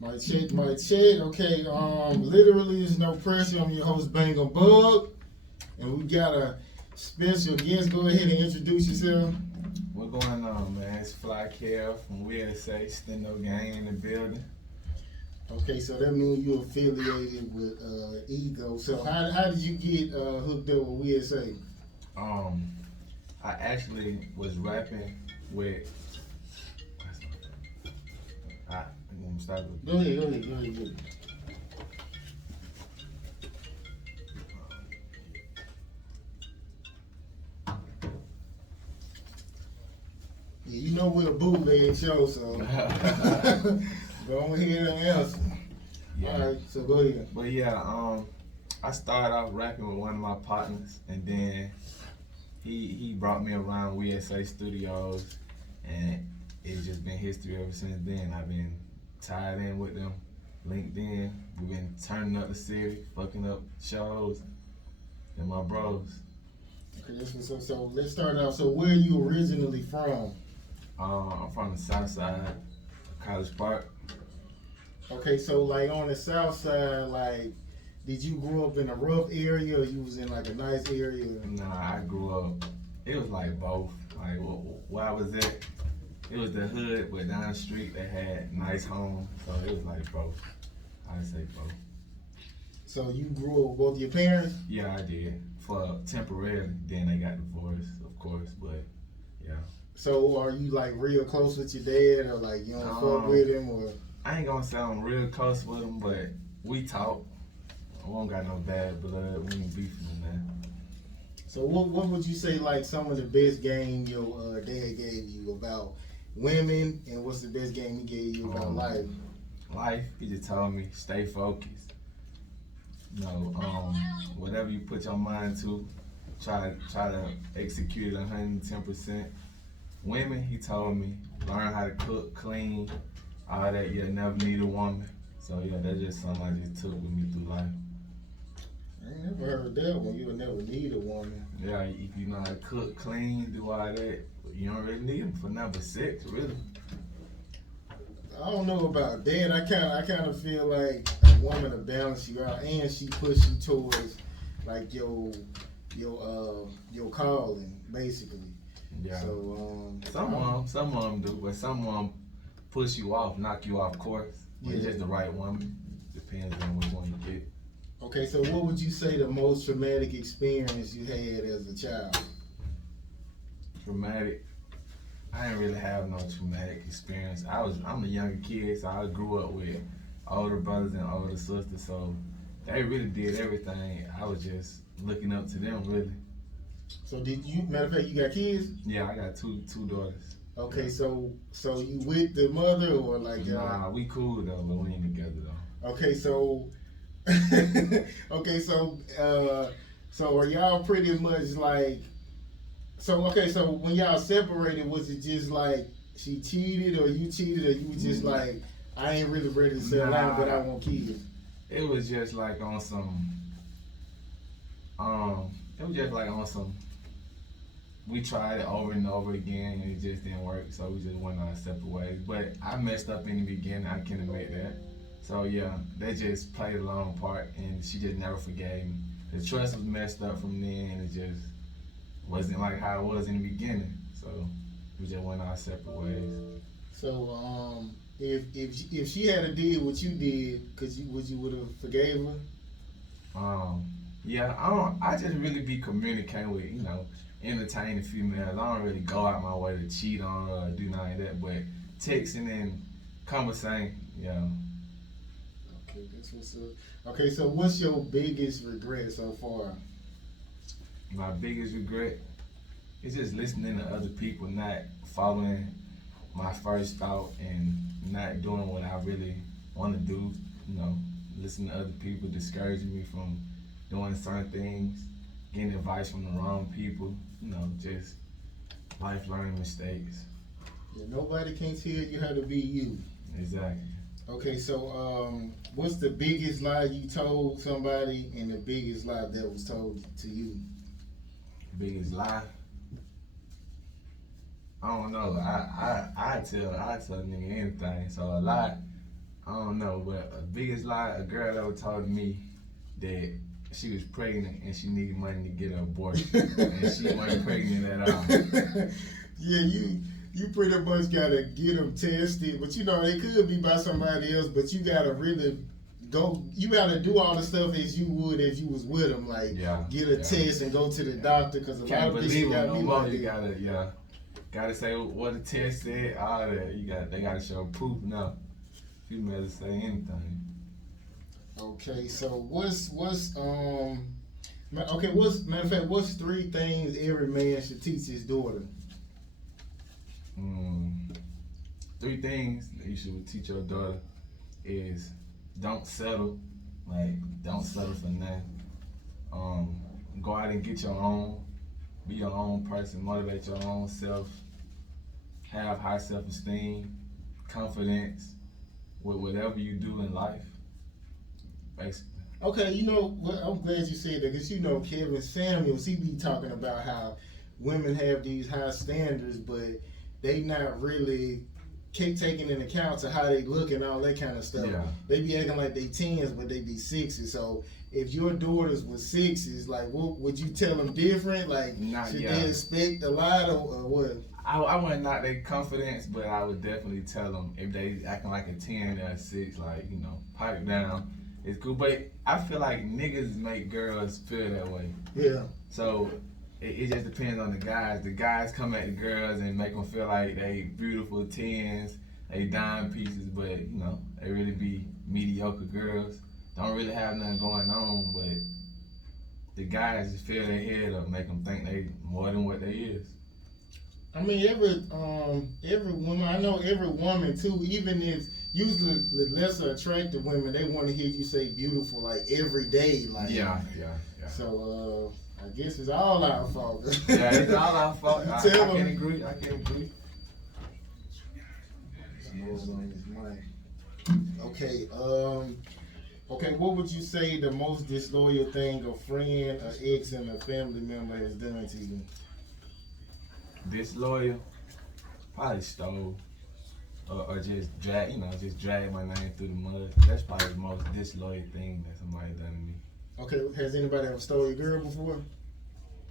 My check, my check. Okay, literally, there's no pressure. I'm your host, Bangem Bugg, and we got a special guest. Go ahead and introduce yourself. What going on, man? It's Fly Kelz from USA, Stendo Gang in the building. Okay, so that means you're affiliated with Ego. So how did you get hooked up with USA? Um, I actually was rapping with. I'm gonna start with. Go ahead. Yeah, you know we're a bootleg show, so go ahead and answer. Yeah. All right, so go ahead. But yeah, I started off rapping with one of my partners, and then he brought me around USA Studios, and it's just been history ever since then. I've been tied in with them, linked in. We've been turning up the city, fucking up shows, and my bros. Okay, that's what's up. So let's start out. So where are you originally from? I'm from the South Side, College Park. Okay, so like on the south side, like did you grow up in a rough area or you was in like a nice area? Nah, I grew up. It was like both. Like where I was at, it was the hood, but down the street they had nice homes. So it was like both. I'd say both. So you grew up with both your parents? Yeah, I did for temporarily. Then they got divorced, of course. But yeah. So are you like real close with your dad or like you don't fuck with him or? I ain't gonna say I'm real close with him, but we talk. We don't got no bad blood. We ain't beefing on that. So what would you say like some of the best game your dad gave you about women, and what's the best game he gave you about life? Life, he just told me stay focused. You know, whatever you put your mind to, try to execute it 110%. Women, he told me learn how to cook, clean, all that. You'll never need a woman. So yeah, that's just something I just took with me through life. I ain't never heard that one. You would never need a woman. Yeah, if you know how to cook, clean, do all that, you don't really need them for number six, really. I don't know about that. I kind of feel like a woman to balance you out, and she push you towards like your calling, basically. Yeah. So some of them do, but some of them push you off, knock you off course. Yeah. It's just the right woman. Depends on which one you get. Okay, so what would you say the most traumatic experience you had as a child? Traumatic? I didn't really have no traumatic experience. I'm a younger kid, so I grew up with older brothers and older sisters, so they really did everything. I was just looking up to them, really. So did you, matter of fact, you got kids? Yeah, I got two daughters. Okay, so you with the mother or like? Nah, we cool though, but we ain't together though. Okay, so, so are y'all pretty much like? So okay, so when y'all separated, was it just like she cheated or you cheated, or you was just like, I ain't really ready to settle down, but I want kids? It was just like on some. It was just like on some. We tried it over and over again, and it just didn't work. So we just went our separate ways. But I messed up in the beginning. I can admit that. So yeah, they just played a long part, and she just never forgave me. The trust was messed up from then, and it just wasn't like how it was in the beginning. So we just went our separate ways. So if she had a did what you did, would you have forgave her? Yeah, I just really be communicating with, entertaining females. I don't really go out my way to cheat on her or do none of that, but texting and conversing, yeah. Okay, that's what's up. Okay, so what's your biggest regret so far? My biggest regret is just listening to other people, not following my first thought and not doing what I really want to do, listening to other people, discouraging me from doing certain things, getting advice from the wrong people, just life learning mistakes. Yeah, nobody can tell you how to be you. Exactly. Okay, so what's the biggest lie you told somebody and the biggest lie that was told to you? Biggest lie? I don't know. I tell a nigga anything. So a lie, I don't know, but the biggest lie, a girl ever told me that she was pregnant and she needed money to get an abortion, and she wasn't pregnant at all. Yeah, you pretty much gotta get them tested, but you know it could be by somebody else. But you gotta really go. You gotta do all the stuff as you would if you was with them, like get a test and go to the doctor. Because a lot of people got me like you gotta say what the test said. All that they gotta show proof now. Females say anything. Okay, so what's matter of fact, what's 3 things every man should teach his daughter? 3 things that you should teach your daughter is don't settle. Like, don't settle for nothing. Go out and get your own. Be your own person. Motivate your own self. Have high self-esteem, confidence with whatever you do in life. Basically. Okay, you know, I'm glad you said that, because you know Kevin Samuels, he be talking about how women have these high standards, but they not really taking into account to how they look and all that kind of stuff. Yeah. They be acting like they 10s, but they be 6s. So if your daughters were 6s, like, what would you tell them different? Like, should they expect a lot or what? I wouldn't knock their confidence, but I would definitely tell them if they acting like a 10 or a 6, like, you know, pipe down. It's cool, but I feel like niggas make girls feel that way. Yeah. So it just depends on the guys. The guys come at the girls and make them feel like they beautiful 10s, they dime pieces, but you know they really be mediocre girls. Don't really have nothing going on, but the guys just fill their head up, make them think they more than what they is. I mean, every woman, I know every woman too, even if usually the lesser attractive women, they want to hear you say beautiful like every day. Like, yeah. So I guess it's all our fault. Yeah, it's all our fault. I can agree. Okay, okay, what would you say the most disloyal thing a friend, an ex, and a family member has done to you? Disloyal? Probably stole. Or just drag my name through the mud. That's probably the most disloyal thing that somebody done to me. Okay, has anybody ever stole your girl before?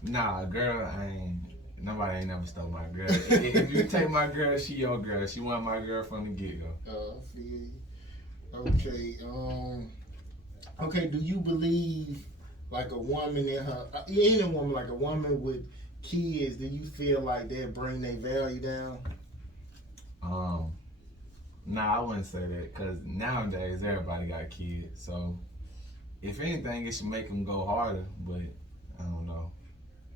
Nah, girl, nobody ain't never stole my girl. If you take my girl, she your girl. She wasn't my girl from the get-go. I feel you. Okay, okay, do you believe like a woman any woman, like a woman with kids, do you feel like that bring their value down? Nah, I wouldn't say that, because nowadays everybody got kids. So if anything, it should make them go harder, but I don't know.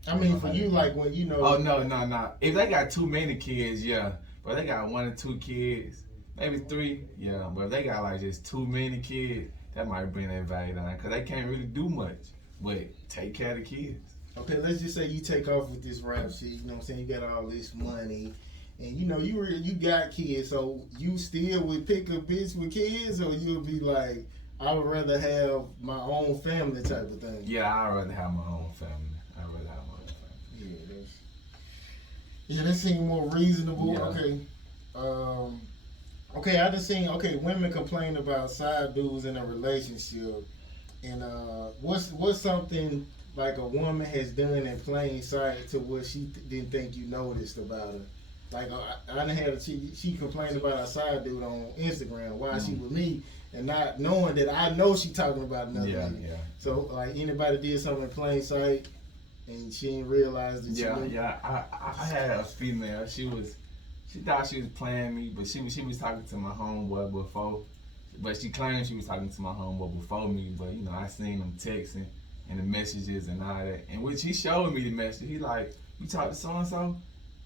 I mean, for you, like when you know. Oh, no. If they got too many kids, yeah. But they got 1 or 2 kids, maybe 3, yeah. But if they got like just too many kids, that might bring their value down, because they can't really do much but take care of the kids. Okay, let's just say you take off with this rap shit, you know what I'm saying? You got all this money, and you know, you got kids, so you still would pick a bitch with kids, or you'll be like, I would rather have my own family type of thing? Yeah, I'd rather have my own family. Yeah, that seems more reasonable. Yeah. Okay. Okay, I just seen, women complain about side dudes in a relationship. And what's something like a woman has done in plain sight to what she didn't think you noticed about her? Like, I done had she complained about a side dude on Instagram while she with me, and not knowing that I know she talking about another nigga. Yeah. So, like, anybody did something in plain sight and she didn't realize that you knew? Yeah. I had a female. She thought she was playing me, but she was talking to my homeboy before. But she claimed she was talking to my homeboy before me. But you know, I seen them texting and the messages and all that. And which he showed me the message. He like, you talked to so and so?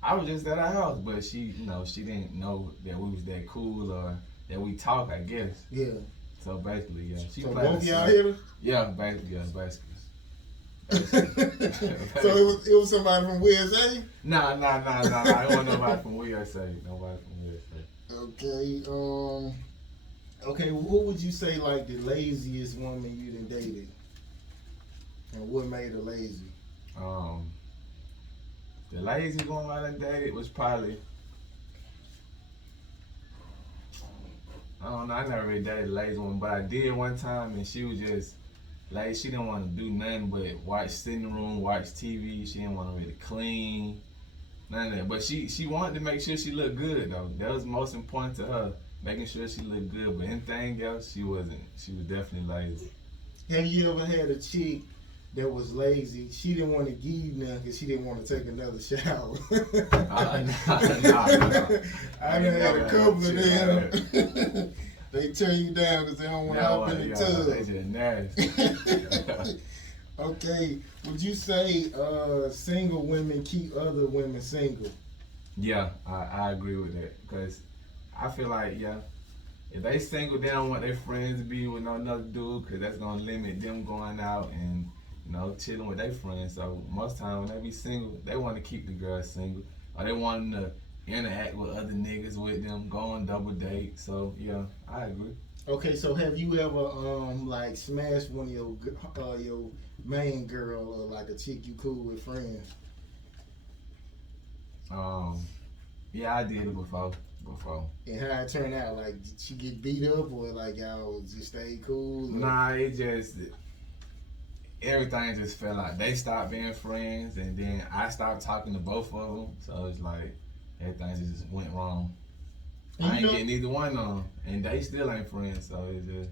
I was just at our house, but she didn't know that we was that cool or that we talk, I guess. Yeah. So basically, yeah. So both y'all hit her? Yeah, basically. So it was somebody from USA? Nah. I wasn't nobody from USA. Okay. Okay. Who would you say like the laziest woman you done dated, and what made her lazy? The laziest woman I done dated was probably I don't know. I never really dated a lazy woman, but I did one time, and she was just like she didn't want to do nothing but watch, sit in the room, watch TV. She didn't want to really clean, none of that. But she wanted to make sure she looked good though. That was most important to her, making sure she looked good. But anything else, she wasn't. She was definitely lazy. Have you ever had a chick that was lazy? She didn't want to give you nothing because she didn't want to take another shower. Nah. I done had a couple of them. They tear you down because they don't want to hop in the tub. They just nasty. Okay, would you say single women keep other women single? Yeah, I agree with that because I feel like, yeah, if they single, they don't want their friends to be with no another dude because that's going to limit them going out and, you know, chilling with their friends. So most times when they be single, they want to keep the girl single, or they want them to interact with other niggas with them, go on double dates. So yeah, I agree. Okay, so have you ever like smashed one of your main girl or like a chick you cool with friends? Yeah, I did it before. And how it turned out? Like, did she get beat up or like y'all just stayed cool? Or? Nah, everything just fell out. They stopped being friends, and then I stopped talking to both of them. So it's like everything just went wrong. I ain't getting neither one of them, and they still ain't friends. So it's just.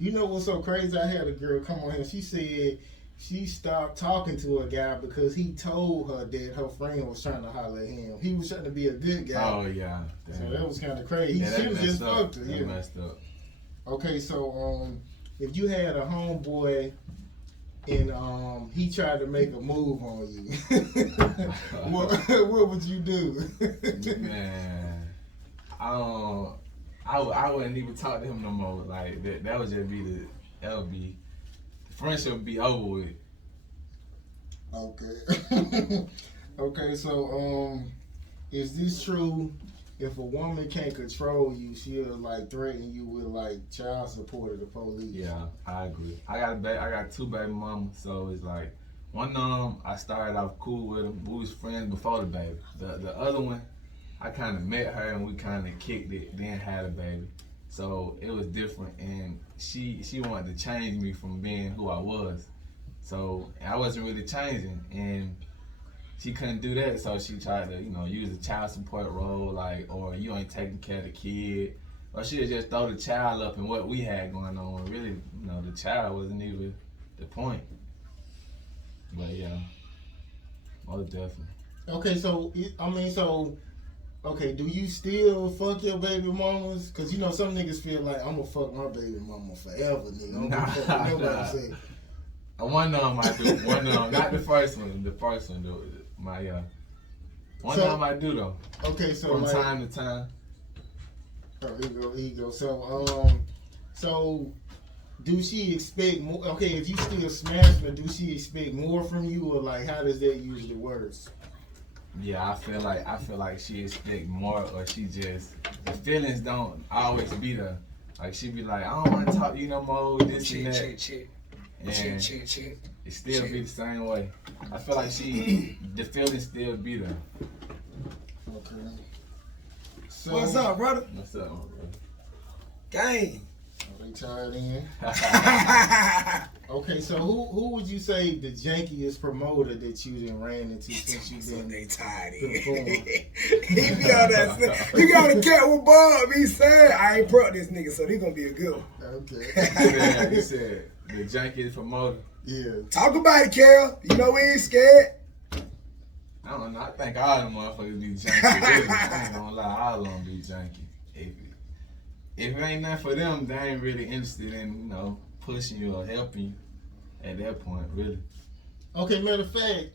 You know what's so crazy? I had a girl come on here. She said she stopped talking to a guy because he told her that her friend was trying to holler at him. He was trying to be a good guy. Oh yeah. Damn. So that was kind of crazy. Yeah, she was just fucked her. They messed up. Okay, so if you had a homeboy and he tried to make a move on you, what would you do? Man, I wouldn't even talk to him no more. Like that would just be the friendship would be over with. Okay. Okay, so is this true? If a woman can't control you, she'll like threaten you with like child support or the police. Yeah, I agree. I got two baby mamas, so it's like one of them I started off cool with them. We was friends before the baby. The other one, I kind of met her and we kind of kicked it, then had a baby. So it was different, and she wanted to change me from being who I was. So I wasn't really changing, and she couldn't do that, so she tried to, use the child support role, like, or you ain't taking care of the kid, or she'd just throw the child up in what we had going on. Really, the child wasn't even the point. But yeah, most definitely. Okay, so okay, do you still fuck your baby mamas? Cause some niggas feel like I'm gonna fuck my baby mama forever, nigga. I'm gonna fuck with nobody say. One of them I do. One of them, not the first one. The first one do. One of them I do though. Okay, so from time to time. Oh, here you go. So do she expect more? Okay, if you still smashing her, do she expect more from you, or like how does that usually work? Yeah, I feel like she expect more, or she just the feelings don't always be there. Like she be like, I don't want to talk to you no more. This and that. And it still be the same way. I feel like the feelings still be there. Okay. So, what's up, brother? What's up, bro? Gang. They tied in. Okay, so who would you say the jankiest promoter that you done ran into since you been? They tied in. He be on that stuff. You gotta get with Bugg. He said, I ain't brought this nigga, so he gonna be a good one. Okay. He said the jankiest promoter. Yeah. Talk about it, Kel. You know we ain't scared. I don't know. I think all them motherfuckers be janky. Really. I ain't gonna lie, all of them be janky. If it ain't nothing for them, they ain't really interested in, pushing you or helping you at that point, really. Okay, matter of fact,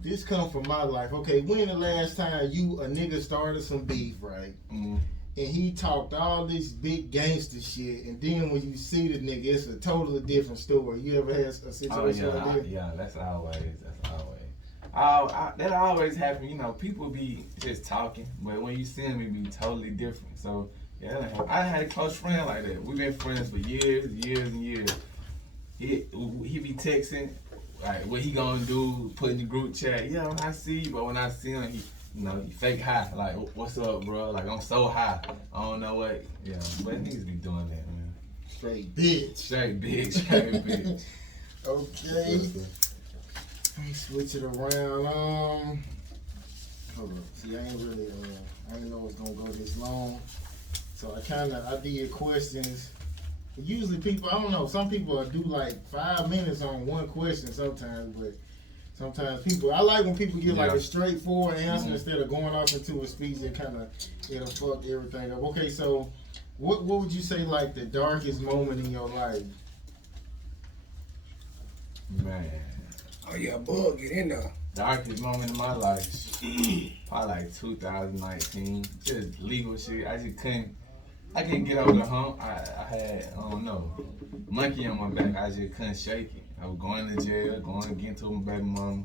this come from my life. Okay, when the last time a nigga started some beef, right? Mm-hmm. And he talked all this big gangster shit, and then when you see the nigga, it's a totally different story. You ever had a situation like that? Yeah, that's always. That always happen. People be just talking, but when you see them, it be totally different. So, yeah, I had a close friend like that. We've been friends for years and years. He be texting, like, what he gonna do, put in the group chat. Yeah, when I see you, but when I see him, you know, you fake high. Like, what's up, bro? Like, I'm so high. I don't know what. Yeah, but niggas be doing that, man. Straight bitch. Straight bitch. Okay. Let me switch it around. Hold up. See, I ain't know it's gonna go this long. So I did questions. Usually people, I don't know, some people do like 5 minutes on one question sometimes, but sometimes I like when people get like a straightforward answer instead of going off into a speech that it'll fuck everything up. Okay, so what would you say like the darkest moment in your life? Man. Oh yeah, Bugg, get in there. Darkest moment in my life, probably like 2019. Just legal shit. I couldn't get over the hump. I had, I don't know, monkey on my back. I just couldn't shake it. I was going to jail, going to get to my baby mama.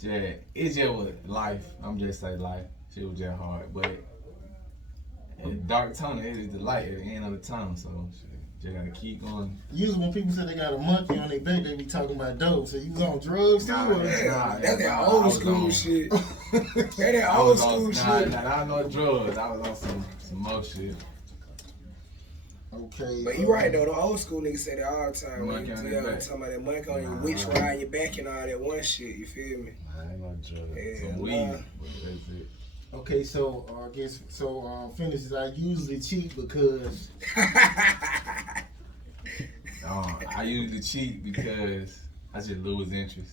It just was life. I'm just saying life. Shit was just hard. But in the dark tunnel, it is the light at the end of the tunnel. So shit, just gotta keep going. Usually when people say they got a monkey on their back, they be talking about dope. So you was on drugs too? That's that old school shit. That old school shit. Nah, I know drugs. I was on some more shit. Okay. But you right though, the old school niggas say that all the time. Monkey on their back. Talking about that monkey on your witch ride your back and all that one shit, you feel me? I ain't no drugs. Yeah, Some weed, but that's it. Okay, so finishes. I usually cheat because I usually cheat because I just lose interest.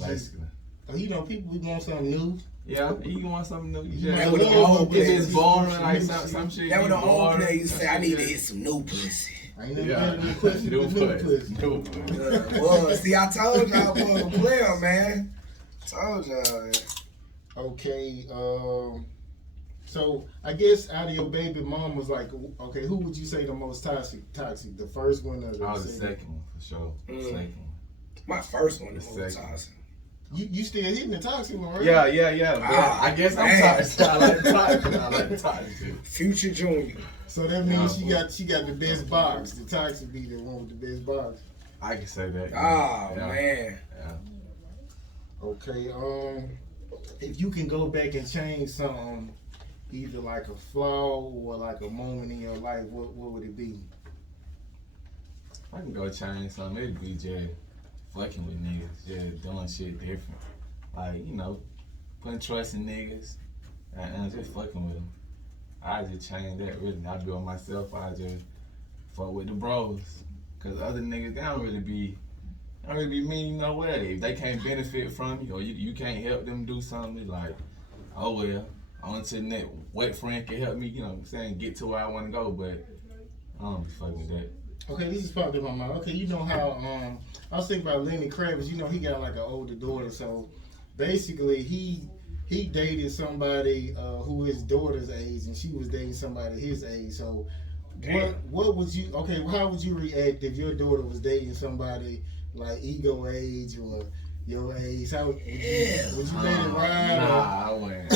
Basically. You know, people want something new. Yeah, you want something new. That was the old It's player. just boring, like some shit. That was the old boring. player used to say, I need to hit some new pussy. I ain't never had any question New with new pussy. pussy. New pussy. Well, see, I told y'all Bugg a player, man. Told y'all. Okay, so I guess out of your baby mom was like, okay, who would you say the most toxic? The first one or the I was the second one for sure. Second one. My first one The was most second. toxic. You still hitting the toxic one, right? Yeah. But I guess I'm man. toxic. I like the toxic. Future Junior. So that means she got the best box. The toxic be the one with the best box. I can say that. Oh, Yeah. man. Yeah. Okay, if you can go back and change something, either like a flaw or like a moment in your life, what would it be? I can go change something. It'd be just fucking with niggas, just doing shit different. Like, you know, putting trust in niggas and just fucking with them. I just change that, really. I be on myself. I just fuck with the bros. Cause other niggas, they don't really be mean no way. If they can't benefit from you or you can't help them do something, it's like, oh well, on to the next. What friend can help me, you know what I'm saying, get to where I want to go, but I don't be fucking with that. Okay, this is popped in my mind. Okay, you know how I was thinking about Lenny Kravitz. You know he got like an older daughter, so basically he dated somebody who his daughter's age, and she was dating somebody his age. So what would you? Okay, how would you react if your daughter was dating somebody like ego age or your age? How would you let it ride? Nah, I wouldn't.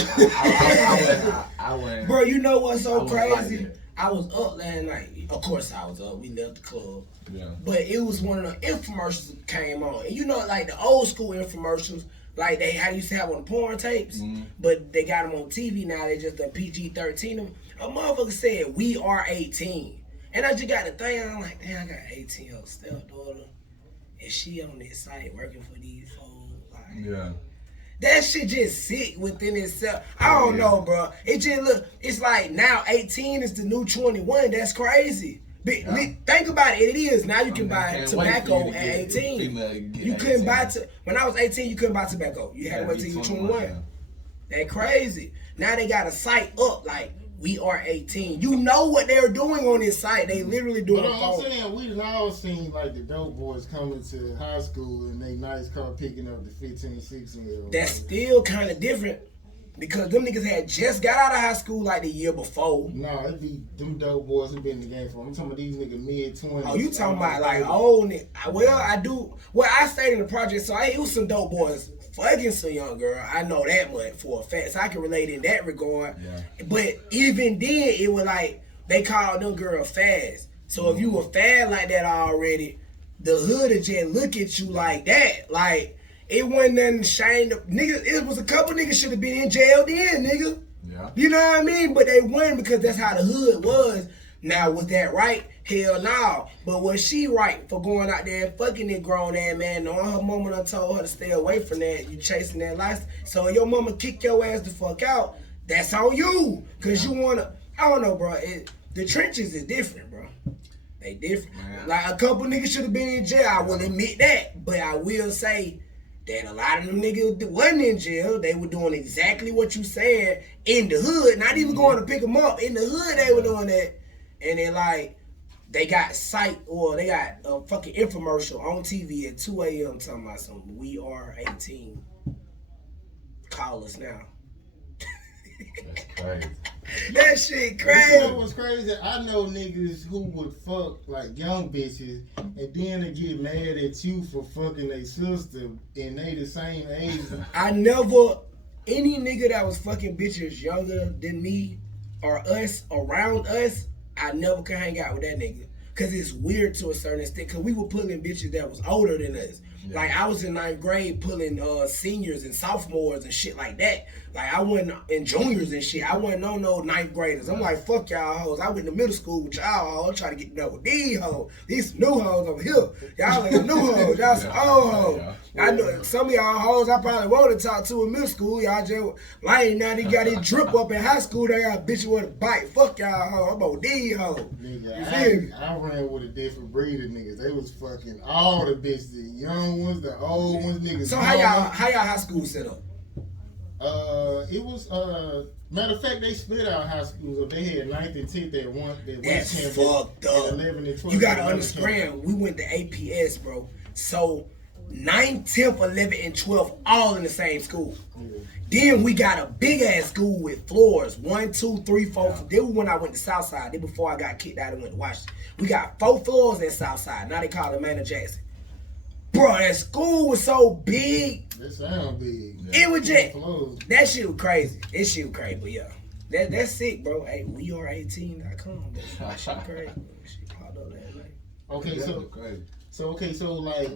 I wouldn't. Bro, you know what's so I wouldn't like crazy? that. I was up last night. Of course I was up. We left the club. Yeah. But it was one of the infomercials that came on. And you know, like the old school infomercials, like they used to have on the porn tapes, but they got them on TV now. They just done PG-13 them. A motherfucker said, "We are 18." And I just got the thing, and I'm like, damn, I got an 18-year-old stepdaughter. And she on this site working for these folks. Like, Yeah. that shit just sick within itself. I don't know, bro. It just look. It's like now 18 is the new 21. That's crazy. Think about it. It is now. You can buy tobacco at 18. You couldn't buy when I was 18. You couldn't buy tobacco. You had to wait till you were 21. That crazy. Now they got a site up like we are 18. You know what they're doing on this site. They literally doing. But I'm saying we done all seen like the dope boys coming to high school in they nice car picking up the 15, 16-year-olds. That's still kind of different because them niggas had just got out of high school like the year before. Nah, it be them dope boys who been in the game for. I'm talking about these niggas mid-20s. Oh, you talking about like old niggas? Well, I do. Well, I stayed in the project, so it was some dope boys fucking some young girl. I know that much for a fact, so I can relate in that regard. Yeah. But even then, it was like they called them girl fast. So if you were fast like that already, the hood would just look at you like that. Like it wasn't nothing shame. Nigga, it was a couple niggas should have been in jail then, nigga. Yeah. You know what I mean? But they weren't because that's how the hood was. Now, was that right? Hell no. But was she right for going out there and fucking that grown ass man? Knowing her mama done told her to stay away from that. You chasing that lifestyle. So your mama kick your ass the fuck out. That's on you. Because you want to, I don't know, bro. The trenches is different, bro. They different. Man. Like a couple niggas should have been in jail. I will admit that. But I will say that a lot of them niggas that wasn't in jail, they were doing exactly what you said in the hood. Not even going to pick them up. In the hood, they were doing that. And then, like, they got sight or they got a fucking infomercial on TV at 2 a.m. talking about something. We are 18. Call us now. That's crazy. That shit crazy. You know what's crazy? I know niggas who would fuck like young bitches and then they get mad at you for fucking their sister and they the same age. I never, any nigga that was fucking bitches younger than me or us, around us, I never could hang out with that nigga. Cause it's weird to a certain extent. Cause we were pulling bitches that was older than us. Yeah. Like I was in 9th grade pulling seniors and sophomores and shit like that. Like I wasn't in juniors and shit. I wasn't on no 9th graders. I'm like, fuck y'all hoes. I went to middle school with y'all hoes trying to get to know with these hoes. These new hoes over here. Y'all like new hoes. Y'all some old hoes. I know some of y'all hoes I probably wanted to talk to in middle school. Y'all just lying now. They got this drip up in high school. They got a bitch with a bite. Fuck y'all hoes. I'm on these hoes. Nigga, I ran with a different breed of niggas. They was fucking all the bitches, the young ones, the old ones, niggas. So how y'all high school set up? It was matter of fact they split our high schools up. They had 9th and 10th at one. That's fucked up. 11 and 12. You gotta understand, we went to APS, bro. So 9th, 10th, 11th, and 12th all in the same school. Yeah. Then we got a big ass school with floors 1, 2, 3, 4. Yeah. Then when I went to Southside. Then before I got kicked out and went to Washington. We got 4 floors at Southside. Now they call it Manor Jackson. Bro, that school was so big. That sound big. It was just that shit was crazy. That shit was crazy, but yeah. That's sick, bro. Hey, weare18.com. That shit crazy. Shit popped up that night. Okay, so like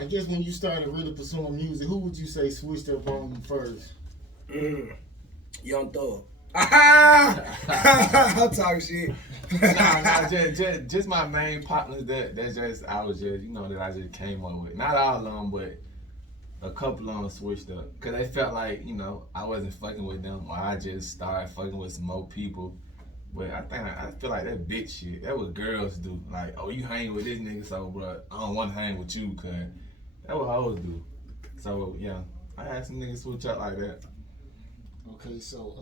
I guess when you started really pursuing music, who would you say switched up on you first? Young Thug. I'm talking shit. Nah, just my main partners that I just came up with. Not all of them, but a couple of them switched up. Cause they felt like, I wasn't fucking with them or I just started fucking with some more people. But I feel like that bitch shit, that what girls do. Like, oh, you hang with this nigga, so bro, I don't want to hang with you, cause that what hoes do. So yeah, I had some niggas switch up like that. Okay, so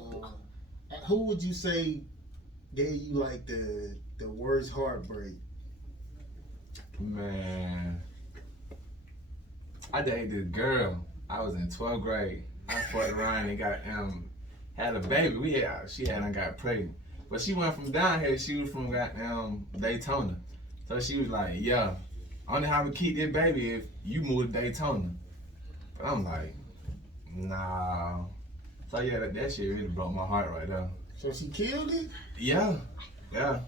who would you say gave you like the worst heartbreak? Man, I dated this girl. I was in 12th grade. I fucked around and got had a baby. She got pregnant. But she went from down here, she was from goddamn Daytona. So she was like, yeah, only how we keep this baby if you move to Daytona. But I'm like, nah. So yeah, that shit really broke my heart right there. So she killed it? Yeah. Damn.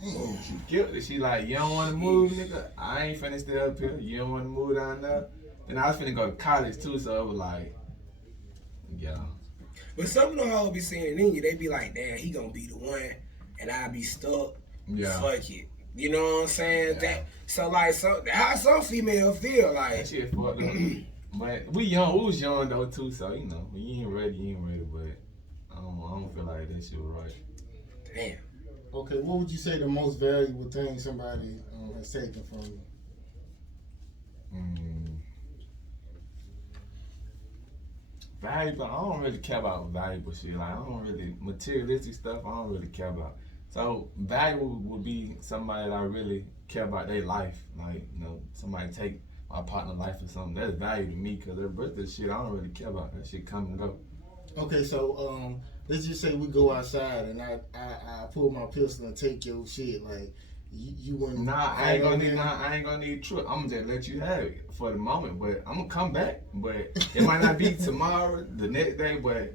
She killed it. She like, you don't want to move, nigga? I ain't finna stay up here. You don't want to move down there? And I was finna go to college too, so it was like, yeah. But some of them hoes be seeing it in you. They be like, damn, he gonna be the one, and I be stuck. Yeah. Fuck it. You know what I'm saying? Yeah. How some female feel like. That shit fucked up. But we was young though too, so when you ain't ready, but I don't feel like that shit was right. Damn. Okay, what would you say the most valuable thing somebody has taken from you? Valuable, I don't really care about valuable shit. Like, I don't really, materialistic stuff, I don't really care about. So, valuable would be somebody that I really care about their life. Like, somebody take my partner's life or something. That's value to me, because the rest of the shit, I don't really care about. That shit come and go. Okay, so, let's just say we go outside and I pull my pistol and take your shit. Like, you wouldn't. Nah, I ain't gonna need truth. I'm gonna just let you have it for the moment, but I'm gonna come back. But it might not be tomorrow, the next day, but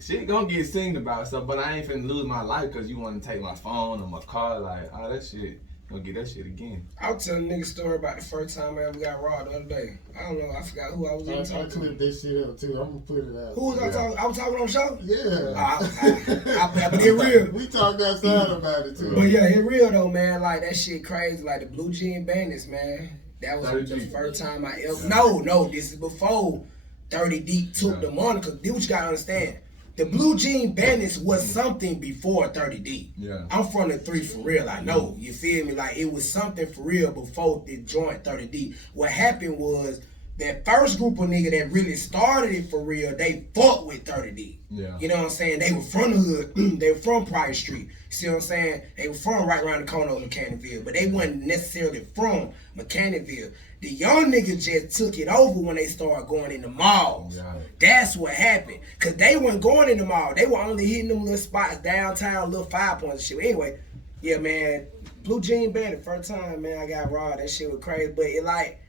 shit gonna get seen about stuff. But I ain't finna lose my life because you wanna take my phone or my car. Like, all that shit, Gonna get that shit again. I was telling a nigga story about the first time I ever got robbed the other day. I don't know. I forgot who I was even I talking to. clipped this shit up too. I'm gonna put it out. Who was I talking? I was talking on the show. Yeah. But it real. We talked outside about it too. But yeah, it real though, man. Like that shit crazy. Like the Blue Jean Bandits, man. That was the first time I ever. No, this is before 30 Deep took the moniker. This what you gotta understand. The Blue Jean Bandits was something before 30 Deep. Yeah. I'm from the 3 for real. I know. You feel me? Like it was something for real before the joint 30 Deep. What happened was that first group of niggas that really started it for real, they fought with 30 Deep. Yeah. You know what I'm saying? They were from the hood. They were from Prior Street. See what I'm saying? They were from right around the corner of Mechanicville, but they wasn't necessarily from Mechanicville. The young niggas just took it over when they started going in the malls. Yeah. That's what happened. Cause they weren't going in the mall. They were only hitting them little spots downtown, little 5 points and shit. But anyway, yeah, man. Blue Jean Bandit, first time, man, I got robbed. That shit was crazy. But it like,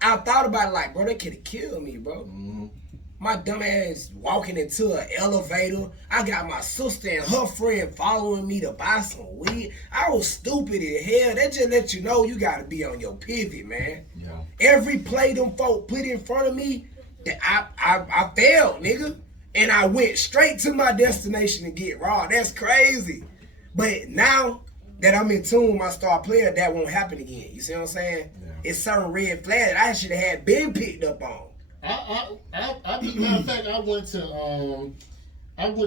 I thought about it like, bro, they could have killed me, bro. Mm-hmm. My dumb ass walking into an elevator. I got my sister and her friend following me to buy some weed. I was stupid as hell. That just let you know you gotta be on your pivot, man. Yeah. Every play them folk put in front of me, that I failed, nigga. And I went straight to my destination to get robbed. That's crazy. But now that I'm in tune, my star player, that won't happen again. You see what I'm saying? Yeah. It's certain red flags that I should have had been picked up on. Matter of fact, I went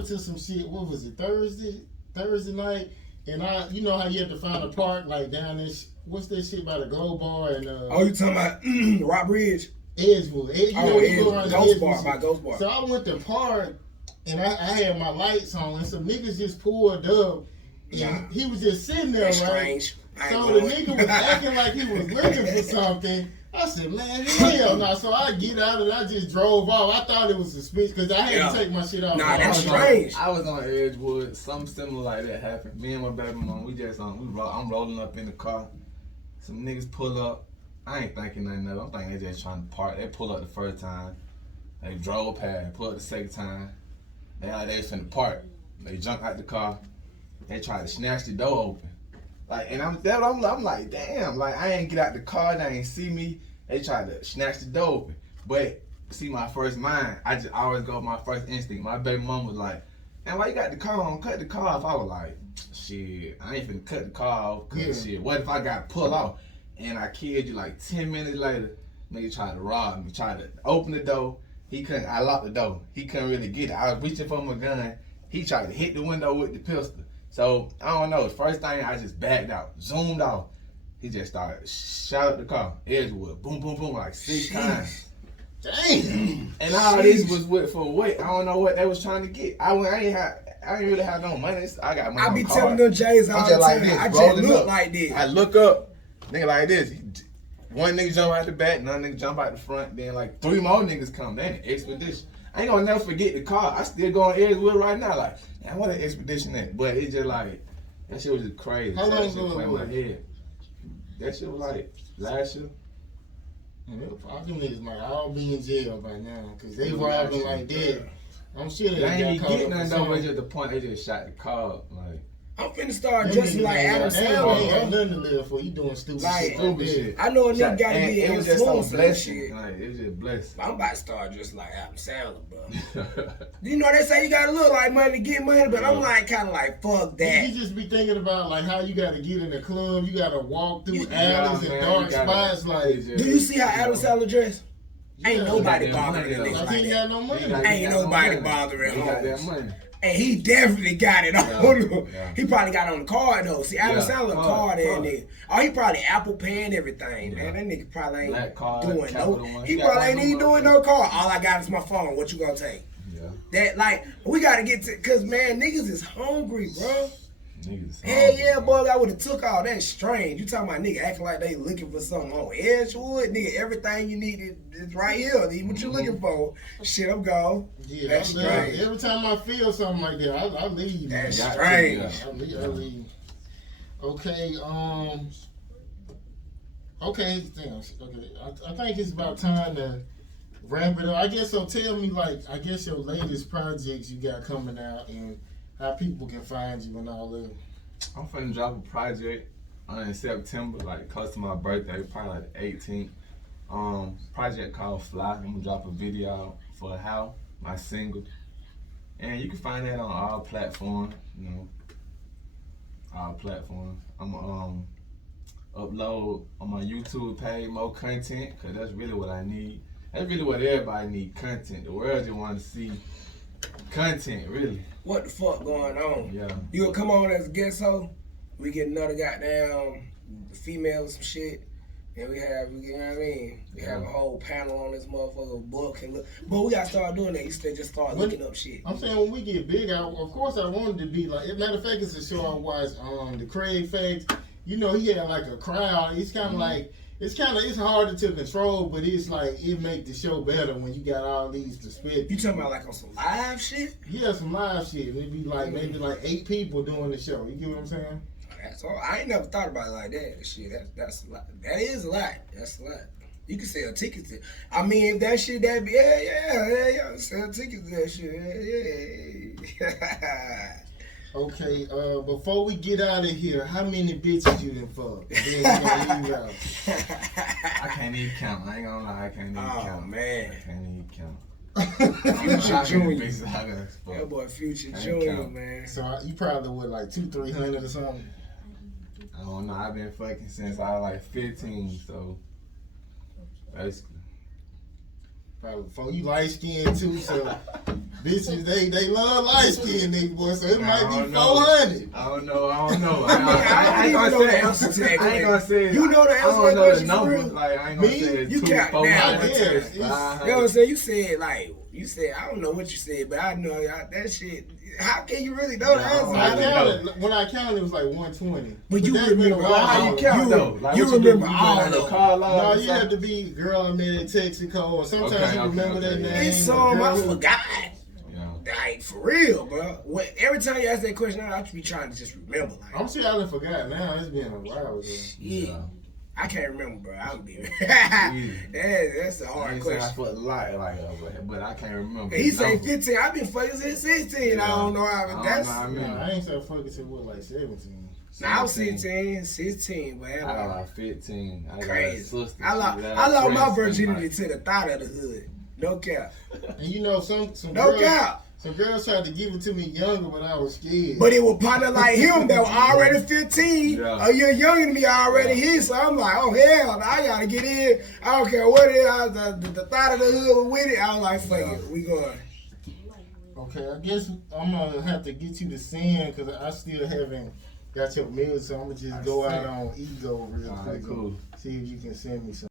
to some shit. What was it? Thursday night, and you know how you have to find a park like down this. What's that shit by the Glow Bar and Oh, you talking about Rock Bridge? Edgewood. Edgewood. Ghost Bar by Ghost Bar. So I went to park, and I had my lights on, and some niggas just pulled up, and he was just sitting there, That's right? strange. So the nigga was acting like he was looking for something. I said, man, hell no. So I get out and I just drove off. I thought it was suspicious because I had to take my shit off. Nah, that's strange. I was on Edgewood. Something similar like that happened. Me and my baby mom, I'm rolling up in the car. Some niggas pull up. I ain't thinking nothing of it. I'm thinking they just trying to park. They pull up the first time. They drove past. Pull up the second time. They finna park. They jump out the car. They try to snatch the door open. Like, and I'm like, damn, like I ain't get out the car, they ain't see me. They tried to snatch the door open. But see, my first mind, I always go with my first instinct. My baby mom was like, man, why you got the car on? Cut the car off. I was like, shit, I ain't finna cut the car off. Cause shit, what if I got pulled off? And I kid you, like 10 minutes later, nigga tried to rob me, tried to open the door. He couldn't, I locked the door. He couldn't really get it. I was reaching for my gun. He tried to hit the window with the pistol. So, I don't know. First thing, I just backed out, zoomed off. He just started shot up the car, Edgewood, boom, boom, boom, like 6 times. Damn. And all this was for what? I don't know what they was trying to get. I ain't really have no money. I got money. I be telling them J's all the time. Like this, I just look like this. I look up, nigga like this. One nigga jump out the back, another nigga jump out the front. Then like 3 more niggas come. They in an expedition. I ain't gonna never forget the car. I still go on Edgewood right now. Like, man, what an expedition at? But it just like, that shit was just crazy. How long ago in my head? That shit was like last year. All them niggas might all be in jail by now because they robbing like that. I'm sure They they ain't got getting caught up nothing for though. It's something. just the point they just shot the car. Like, I'm finna start dressing like Adam They ain't Sandler, got bro. nothing to live for. You doing stupid Like, shit. stupid shit. I know a nigga Shot- gotta and be an it was just so influencer and blessing. shit. Like, it was just blessing. I'm about to start dressing like Adam Sandler, bro. You know, they say you gotta look like money to get money, but I'm like kind of like, fuck that. You just be thinking about like how you gotta get in the club. You gotta walk through Yeah, alleys and man, dark you gotta- spots. Like, Do you see how Adam Sandler dressed? Ain't nobody Yeah, bothering yeah, niggas like like he ain't that. got no money. Ain't nobody bothering He got that him. money. And he definitely got it on him. Yeah. He probably got it on the card though. See, Adam Yeah, Sandler card, card that card. nigga. Oh, he probably Apple paying everything, Yeah. man. That nigga probably Black ain't card, doing Capital no. One. He He got probably one ain't of even them doing no card. All I got is my phone. What you gonna take? Yeah. That like we gotta get to, cause man, niggas is hungry, bro. Niggas. Hell yeah, boy, I would have took all that. Strange. You talking about nigga acting like they looking for something on Edgewood, nigga. Everything you need is right here. Need what you looking for. Shit, I'm gone. Yeah, That's strange. every time I feel something like that, I leave. man. That's Got to, strange. yeah. I leave. Okay, okay, damn, okay. I think it's about time to wrap it up. I guess so. Tell me, like, I guess your latest projects you got coming out and how people can find you and all that. I'm finna drop a project in September, like close to my birthday, probably like the 18th. Project called Fly. I'm gonna drop a video out for How, my single. And you can find that on all platforms, you know. All platforms. I'm gonna upload on my YouTube page more content, cause that's really what I need. That's really what everybody need, content. The world just want to see content, really. What the fuck going on? Yeah. You gonna come on as a guest host? We get another goddamn female or some shit. And you know what I mean? We have a whole panel on this motherfucker, Bugg and look. But we gotta start doing that. You still just start looking up shit. I'm saying when we get big, of course I wanted to be like, matter of fact, it's a show I watched, the Craig Facts. You know, he had like a crowd. It's kind of like, it's harder to control, but it's like, it make the show better when you got all these perspectives. You talking about like on some live shit? Yeah, some live shit. It'd be like, maybe like 8 people doing the show. You get what I'm saying? That's all. I ain't never thought about it like that. Shit, that's a lot. That is a lot. That's a lot. You can sell tickets to. I mean, if that shit that be, yeah, sell tickets to that shit. Yeah. Okay, before we get out of here, how many bitches you done fucked? Then we gonna leave out. I can't even count. I ain't gonna lie, I can't even count. Oh man, I can't even count. Future Junior. That That boy Future Junior, man. So you probably with like 200-300 or something. I don't know. I've been fucking since I was like 15, so basically. Probably before you light skinned too, so bitches they love light skinned niggas, boy. So it might be 400. I don't know. I ain't gonna know the answer to that. I ain't gonna say. You know the answer to that I don't know the question for number. real? Like I ain't gonna say You 2, count 400. down. I guess. You know what I'm saying? You said I don't know what you said, but I know that shit. How can you really know the answer? When I counted, it was like 120. But you that's remember been a while. how you count though. Like, you remember all of them. No, you have to be girl I met in Texaco, or sometimes you remember that name. It's some I forgot. Yeah. Like for real, bro. Every time you ask that question, I have to be trying to just remember. Like, I'm sure I done forgot now. It's been a while ago. Yeah. I can't remember, bro. I'll be that's a hard question. I fucked a lot, but I can't remember. He say 15. I've been fucking since 16. Yeah. I don't know how. That's. I ain't so fucking since what, like 17. Now I was 16, but I got like 15. Crazy. I lost my virginity to the thought of the hood. No cap. And you know some no girls, cap. Some girls tried to give it to me younger, but I was scared. But it was partner like him that was already 15, a year younger than me already here. So I'm like, oh hell, I gotta get in. I don't care what it is. The thought of the hood was with it. I was like, fuck it, we going. Okay, I guess I'm gonna have to get you to send because I still haven't got your mail, so I'm gonna just go out on ego real quick. Cool. See if you can send me some.